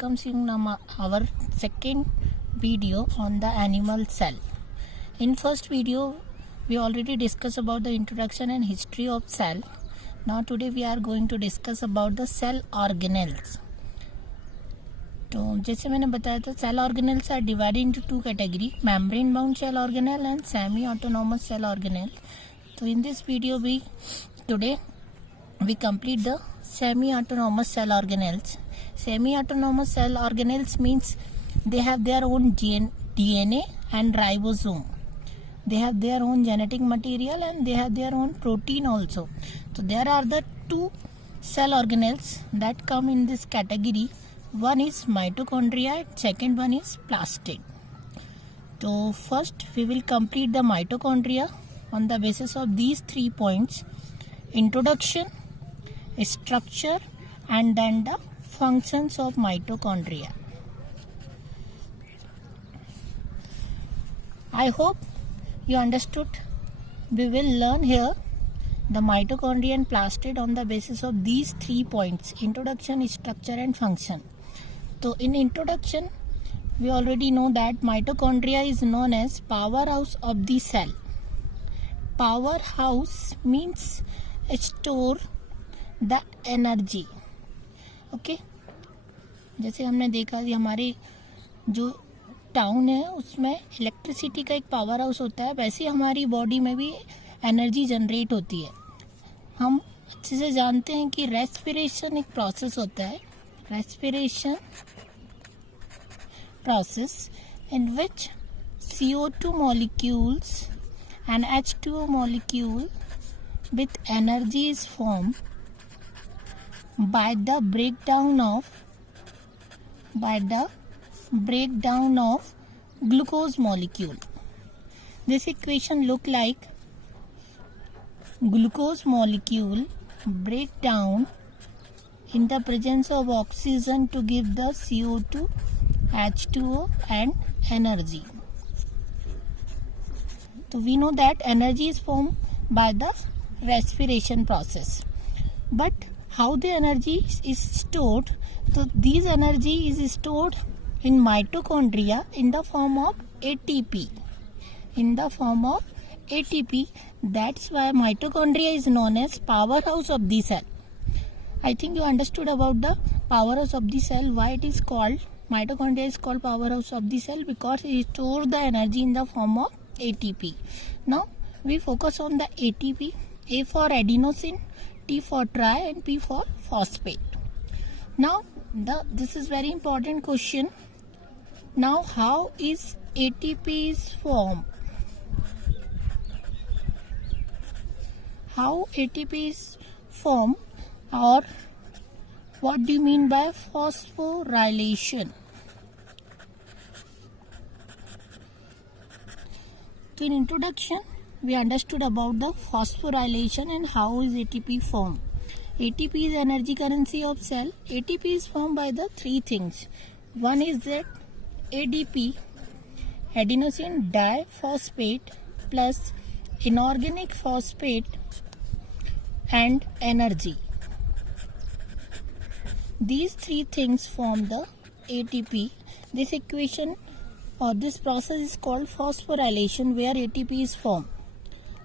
welcomes you in our second video on the animal cell. In first video, we already discussed about the introduction and history of cell. Now today we are going to discuss about the cell organelles. तो जैसे मैंने बताया था, cell organelles are divided into two categories: membrane bound cell organelle and semi autonomous cell organelle. So in this video today we complete the semi-autonomous cell organelles. Semi-autonomous cell organelles means they have their own DNA and ribosome. They have their own genetic material and they have their own protein also. So there are the two cell organelles that come in this category. One is mitochondria, second one is plastid. So first we will complete the mitochondria on the basis of these 3 points: introduction, structure, and then the functions of mitochondria. I hope you understood. We will learn here the mitochondria and plastid on the basis of these 3 points: introduction, structure, and function. So in introduction, we already know that mitochondria is known as powerhouse of the cell. Powerhouse means store the energy. Okay, जैसे हमने देखा कि हमारे जो town है उसमें electricity का एक पावर हाउस होता है, वैसे हमारी बॉडी में भी एनर्जी जनरेट होती है. हम अच्छे से जानते हैं कि रेस्पिरेशन एक प्रोसेस होता है, respiration process in which CO2 molecules and H2O molecule with energy is formed by the breakdown of glucose molecule. This equation look like glucose molecule break down in the presence of oxygen to give the CO2, H2O and energy. So we know that energy is formed by the respiration process. But how the energy is stored? So this energy is stored in mitochondria in the form of ATP. That's why mitochondria is known as powerhouse of the cell. I think you understood about the powerhouse of the cell. Why it is called mitochondria is called powerhouse of the cell? Because it stores the energy in the form of ATP. Now we focus on the ATP. A for adenosine, T for tri, and P for phosphate. Now this is very important question. Now how is ATP is formed? How ATP is formed, or what do you mean by phosphorylation? So in introduction, we understood about the phosphorylation and how is ATP formed. ATP is energy currency of cell. ATP is formed by the 3 things. One is that ADP, adenosine diphosphate, plus inorganic phosphate and energy. These 3 things form the ATP. This equation or this process is called phosphorylation, where ATP is formed.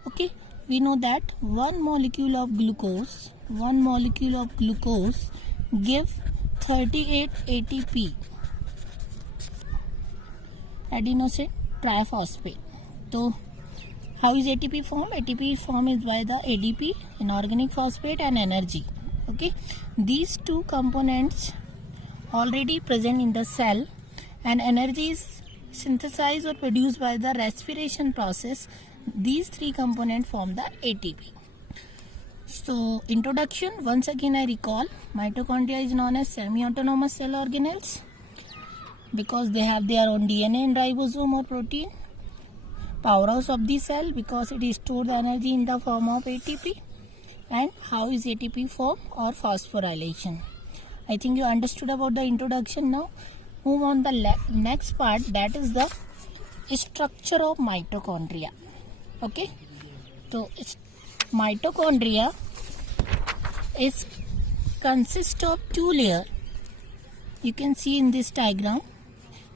Okay, we know that one molecule of glucose give 38 ATP, adenosine triphosphate. So how is ATP formed? ATP formed is by the ADP, inorganic phosphate, and energy. Okay, these 2 components already present in the cell, and energy is synthesized or produced by the respiration process. These 3 components form the ATP. So introduction, once again I recall, mitochondria is known as semi-autonomous cell organelles because they have their own DNA and ribosome or protein. Powerhouse of the cell because it stores the energy in the form of ATP. And how is ATP formed, or phosphorylation. I think you understood about the introduction. Now move on the next part, that is the structure of mitochondria. Okay, so mitochondria is consist of 2 layers. You can see in this diagram,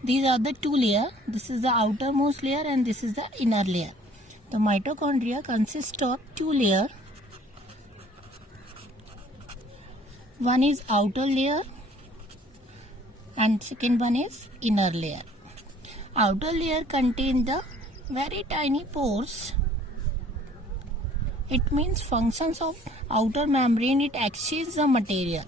these are the two layers. This is the outermost layer and this is the inner layer. The mitochondria consists of two layers. One is outer layer and second one is inner layer. Outer layer contains the very tiny pores. It means functions of outer membrane. It exchanges the material.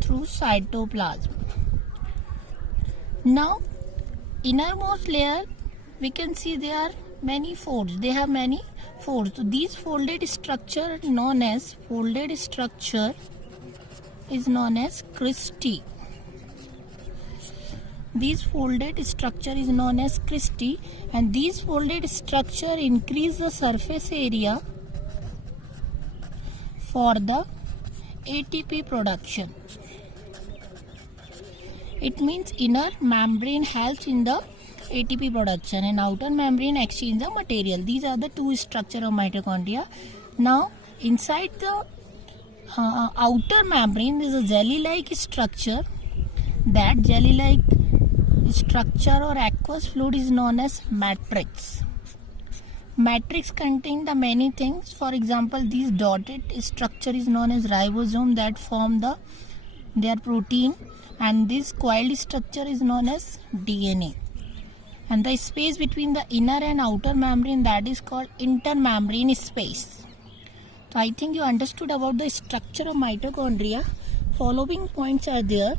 Through cytoplasm. Now, innermost layer, we can see there are many folds. They have many folds. So these folded structure is known as cristae. This folded structure is known as cristae, and these folded structure increase the surface area for the ATP production. It means inner membrane helps in the ATP production and outer membrane exchange the material. These are the two structure of mitochondria. Now inside the outer membrane there is a jelly-like structure. That jelly-like structure or aqueous fluid is known as matrix. Matrix contain the many things. For example, this dotted structure is known as ribosome that form their protein, and this coiled structure is known as DNA. And the space between the inner and outer membrane, that is called intermembrane space. So I think you understood about the structure of mitochondria. Following points are there.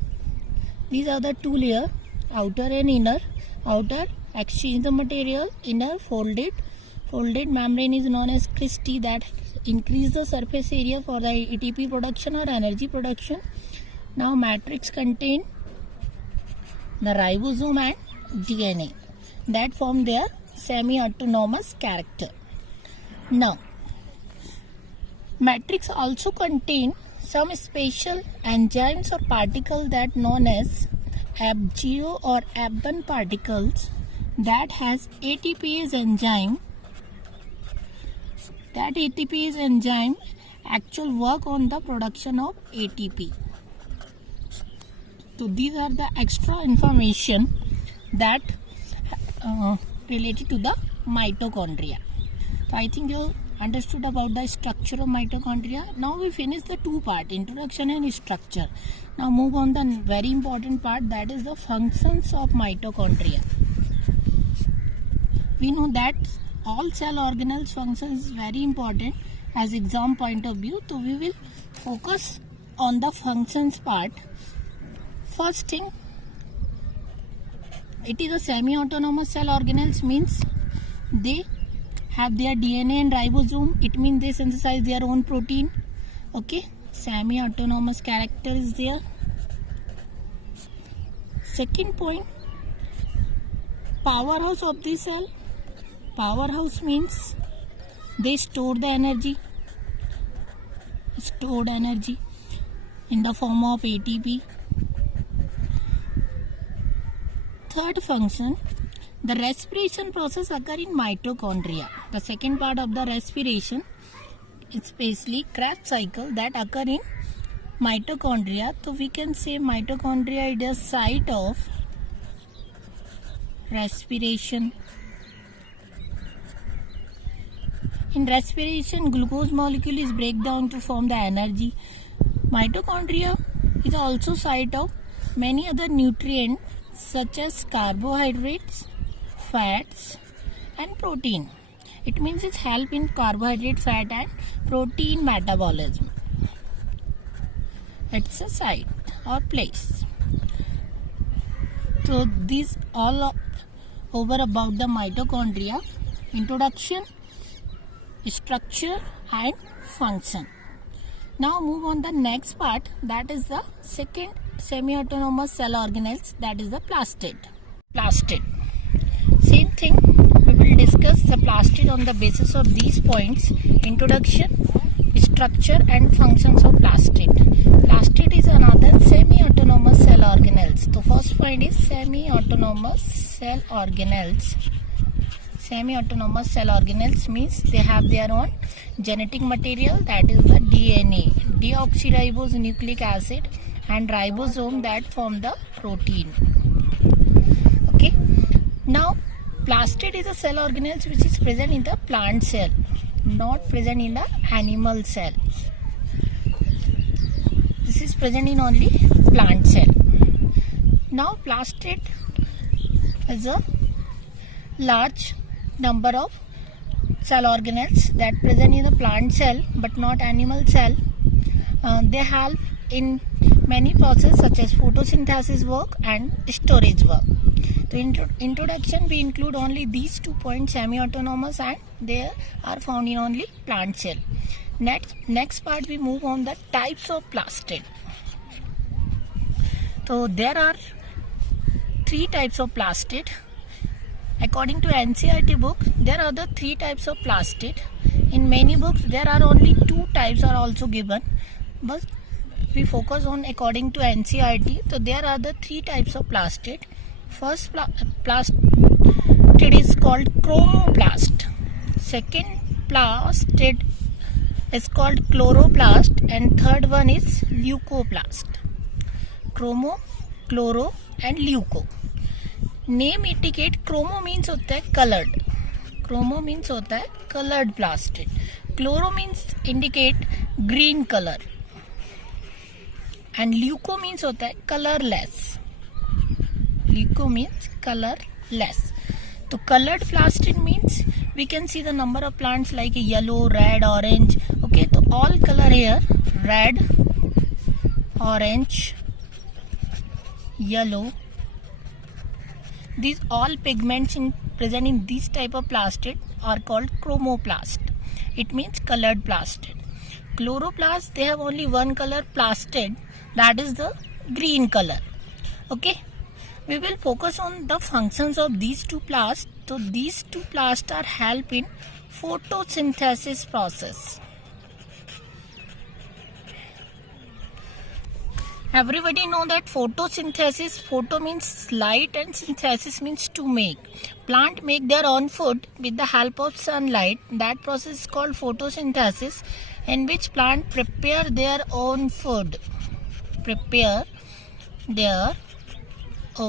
These are the two layers, outer and inner. Outer exchange the material, inner folded membrane is known as cristae that increase the surface area for the ATP production or energy production. Now matrix contain the ribosome and DNA that form their semi-autonomous character. Now matrix also contain some special enzymes or particles that known as ABGO or Abban particles that has ATPase enzyme. That ATPase enzyme actual work on the production of ATP. So these are the extra information that related to the mitochondria. So I think you understood about the structure of mitochondria. Now we finish the two part, introduction and structure. Now move on the very important part, that is the functions of mitochondria. We know that all cell organelles function is very important as exam point of view. So we will focus on the functions part. First thing, it is a semi-autonomous cell organelles, means they have their DNA and ribosome. It means they synthesize their own protein. Okay, semi-autonomous character is there. Second point, powerhouse of the cell. Powerhouse means they store the energy, in the form of ATP. Third function, the respiration process occur in mitochondria. The second part of the respiration, especially Krebs cycle, that occur in mitochondria. So we can say mitochondria is a site of respiration. In respiration, glucose molecule is break down to form the energy. Mitochondria is also site of many other nutrients such as carbohydrates, fats and protein. It means it help in carbohydrate, fat and protein metabolism. It's a site or place. So these all over about the mitochondria, introduction, structure and function. Now move on the next part, that is the second semi-autonomous cell organelles, that is the plastid. Same thing, we will discuss the plastid on the basis of these points: introduction, structure and functions of plastid. Plastid is another semi-autonomous cell organelles. The first point is semi-autonomous cell organelles. Semi-autonomous cell organelles means they have their own genetic material, that is the DNA, deoxyribose nucleic acid, and ribosome that form the protein. Okay. Now, plastid is a cell organelles which is present in the plant cell, not present in the animal cell. This is present in only plant cell. Now, plastid is a large number of cell organelles that present in the plant cell but not animal cell. They help in many processes such as photosynthesis work and storage work. The introduction we include only these 2 points, semi-autonomous, and they are found in only plant cell. Next part we move on the types of plastid. So there are 3 types of plastid. According to NCERT book, there are the 3 types of plastid. In many books, there are only 2 types are also given, but we focus on according to NCERT. So there are the 3 types of plastid. First plastid is called chromoplast. Second plastid is called chloroplast, and third one is leucoplast. Chromo, chloro, and leuco. Name indicate, chromo means होता है coloured, chromo means होता है coloured plastid, chloro means indicate green colour, and leuco means होता है colourless, leuco means colourless. तो coloured plastid means we can see the number of plants like yellow, red, orange. Okay, तो all colour here, red, orange, yellow. These all pigments present in this type of plastid are called chromoplast. It means colored plastid. Chloroplast, they have only one color plastid, that is the green color. Okay, we will focus on the functions of these 2 plasts. So these 2 plasts are help in photosynthesis process. Everybody know that photosynthesis, photo means light and synthesis means to make. Plant make their own food with the help of sunlight. That process is called photosynthesis, in which plant prepare their own food. Prepare their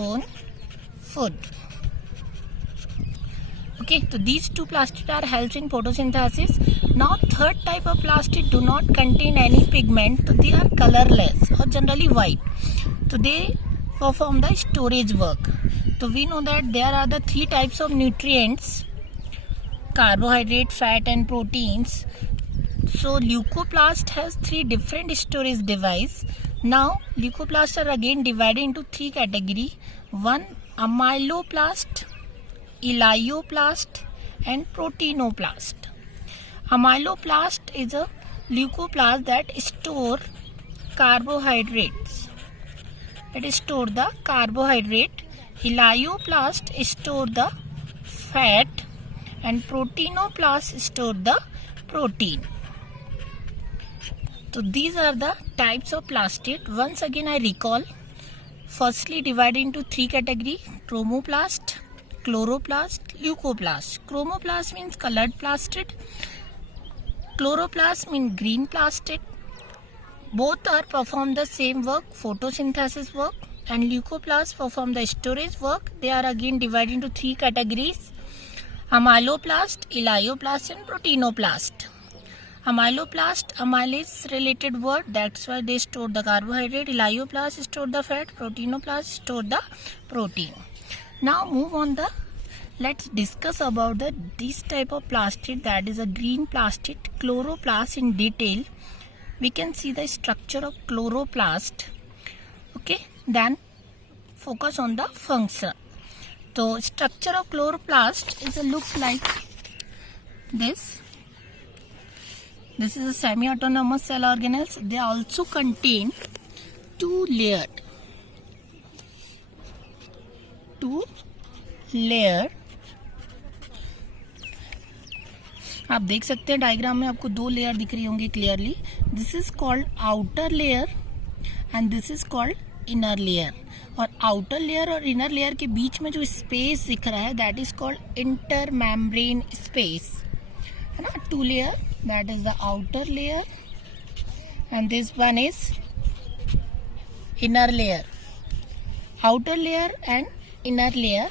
own food. Okay, so these 2 plastid are helps in photosynthesis. Now third type of plastid do not contain any pigment, so they are colorless or generally white. So they perform the storage work. So we know that there are the 3 types of nutrients: carbohydrate, fat, and proteins. So leucoplast has 3 different storage devices. Now leucoplasts are again divided into 3 categories. One, amyloplast, elaioplast, and proteinoplast. Amyloplast is a leucoplast that store carbohydrates. It store the carbohydrate. Elaioplast store the fat, and proteinoplast store the protein. So these are the types of plastid. Once again I recall. Firstly divided into 3 categories: chromoplast, chloroplast, leucoplast. Chromoplast means colored plastid. Chloroplast means green plastid. Both are perform the same work, photosynthesis work, and leucoplast perform the storage work. They are again divided into 3 categories: amyloplast, elaioplast, and proteinoplast. Amyloplast, amylase related word, that's why they store the carbohydrate. Elaioplast store the fat, proteinoplast store the protein. Now move on the, let's discuss about this type of plastid, that is a green plastid, chloroplast, in detail. We can see the structure of chloroplast. Okay, then focus on the function. So structure of chloroplast is a look like this. This is a semi-autonomous cell organelles. They also contain 2 layered आप देख सकते हैं diagram में आपको 2 layer दिख रही होंगी clearly. This is called outer layer and this is called inner layer. और आउटर लेयर और इनर लेयर के बीच में जो स्पेस दिख रहा है that is called inter membrane space, है ना. 2 layer, that is the outer layer and this one is inner layer. Outer layer and inner layer,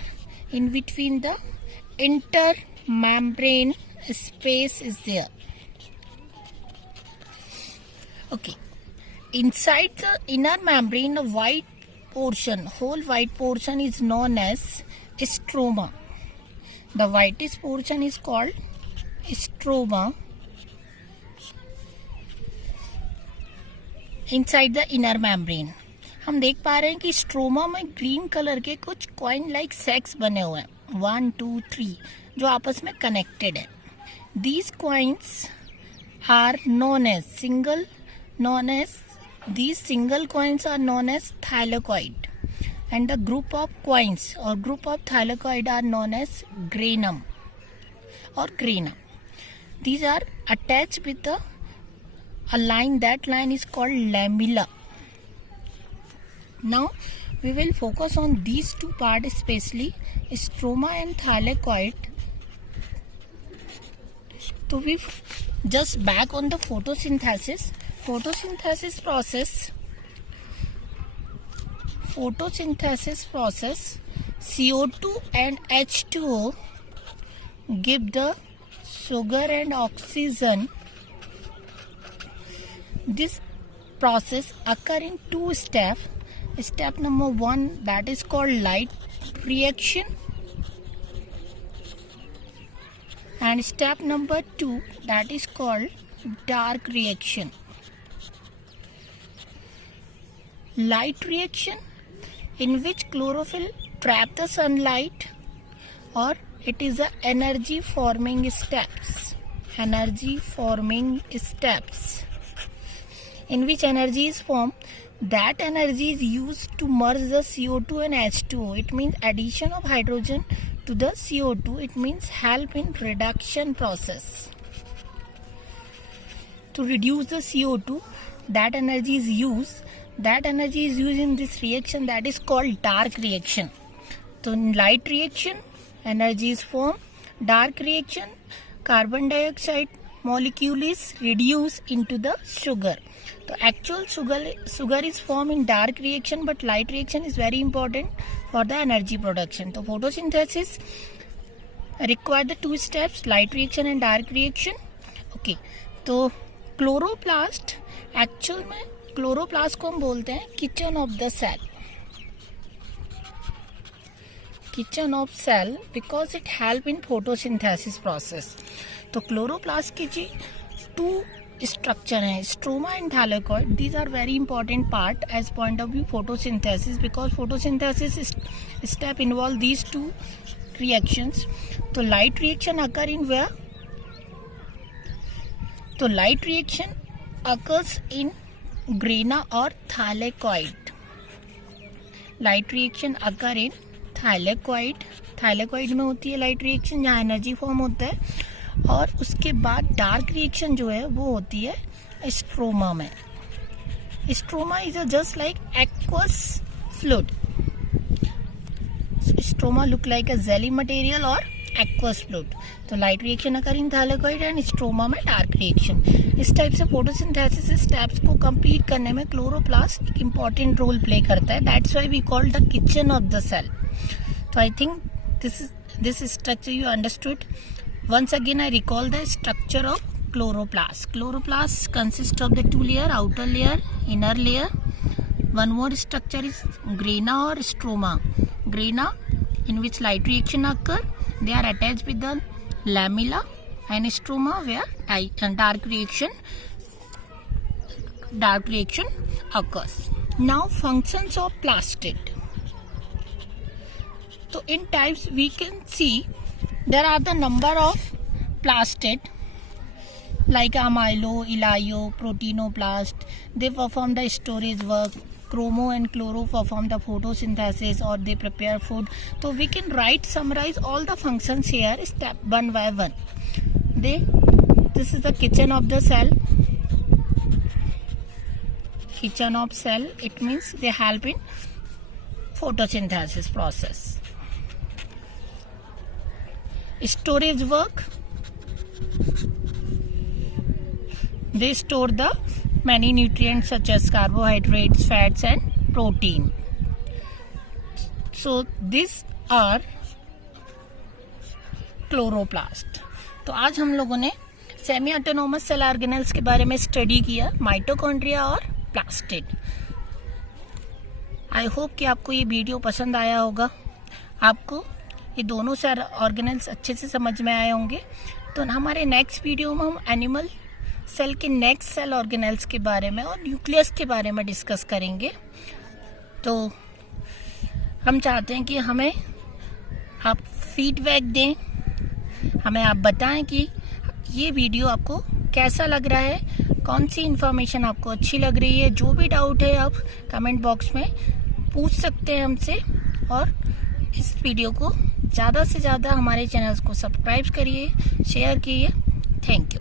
in between the intermembrane space is there. Okay, inside the inner membrane, the white portion, whole white portion is known as stroma. The whitest portion is called stroma. Inside the inner membrane हम देख पा रहे हैं कि stroma में green colour के कुछ coin like सैक्स बने हुए हैं, 1 2 3, जो आपस में कनेक्टेड है. These coins are known as these single coins are known as thylakoid, and the group of coins or group of thylakoid are known as granum or grana. These are attached with a line, that line is called lamella. Now we will focus on these two parts, especially stroma and thylakoid. So we just back on the photosynthesis process, CO2 and H2O give the sugar and oxygen. This process occur in 2 steps. Step number 1, that is called light reaction, and step number 2, that is called dark reaction. Light reaction, in which chlorophyll trap the sunlight, or it is a energy forming steps, in which energy is formed. That energy is used to merge the CO2 and H2O. It means addition of hydrogen to the CO2. It means help in reduction process. To reduce the CO2, that energy is used. That energy is used in this reaction, that is called dark reaction. So in light reaction, energy is formed. Dark reaction, carbon dioxide molecule is reduced into the sugar. So actual sugar is formed in dark reaction, but light reaction is very important for the energy production. So photosynthesis require the 2 steps, light reaction and dark reaction. Okay, तो chloroplast, actual में chloroplast को हम बोलते हैं kitchen of the cell, kitchen of cell, because it help in photosynthesis process. तो chloroplast की जी 2 structure हैं, stroma and thylakoid. These are very important part as point of view photosynthesis, because photosynthesis step involve these 2 reactions. तो light reaction occur in where? तो light reaction occurs in grana और thylakoid. Light reaction occur in thylakoid. Thylakoid में होती है light reaction, जहाँ energy form होता है. और उसके बाद डार्क रिएक्शन जो है वो होती है स्ट्रोमा में. Stroma is just like aqueous fluid. Stroma look like a jelly material और एक्वस फ्लूइड. तो light reaction occur in thylakoid and stroma में डार्क रिएक्शन. इस टाइप से फोटोसिंथेसिस स्टेप्स को कंप्लीट करने में क्लोरोप्लास्ट एक इंपॉर्टेंट रोल प्ले करता है. That's why we call the kitchen of the cell. तो I think this structure you understood. Once again, I recall the structure of chloroplast. Chloroplast consists of the 2 layer, outer layer, inner layer. One more structure is grana or stroma. Grana, in which light reaction occur. They are attached with the lamella, and stroma where dark reaction occurs. Now, functions of plastid. So in types we can see there are the number of plastid like amylo, elio, proteinoplast. They perform the storage work. Chromo and chloro perform the photosynthesis or they prepare food. So we can summarize all the functions here step 1 by 1. This is the kitchen of the cell. Kitchen of cell, it means they help in photosynthesis process. Storage work. They store the many nutrients such as carbohydrates, fats and protein. So these are chloroplast. तो आज हम लोगों ने semi autonomous cell organelles के बारे में study किया, mitochondria और प्लास्टिड। आई होप कि आपको ये वीडियो पसंद आया होगा, आपको ये दोनों सेल ऑर्गेनेल्स अच्छे से समझ में आए होंगे। तो हमारे नेक्स्ट वीडियो में हम एनिमल सेल के नेक्स्ट सेल ऑर्गेनेल्स के बारे में और न्यूक्लियस के बारे में डिस्कस करेंगे। तो हम चाहते हैं कि हमें आप फीडबैक दें, हमें आप बताएं कि ये वीडियो आपको कैसा लग रहा है, कौन सी इन्फॉर्मेशन आपको अच्छी लग रही है। जो भी डाउट है आप कमेंट बॉक्स में पूछ सकते हैं हमसे, और इस वीडियो को ज़्यादा से ज़्यादा हमारे चैनल को सब्सक्राइब करिए, शेयर कीजिए। Thank you.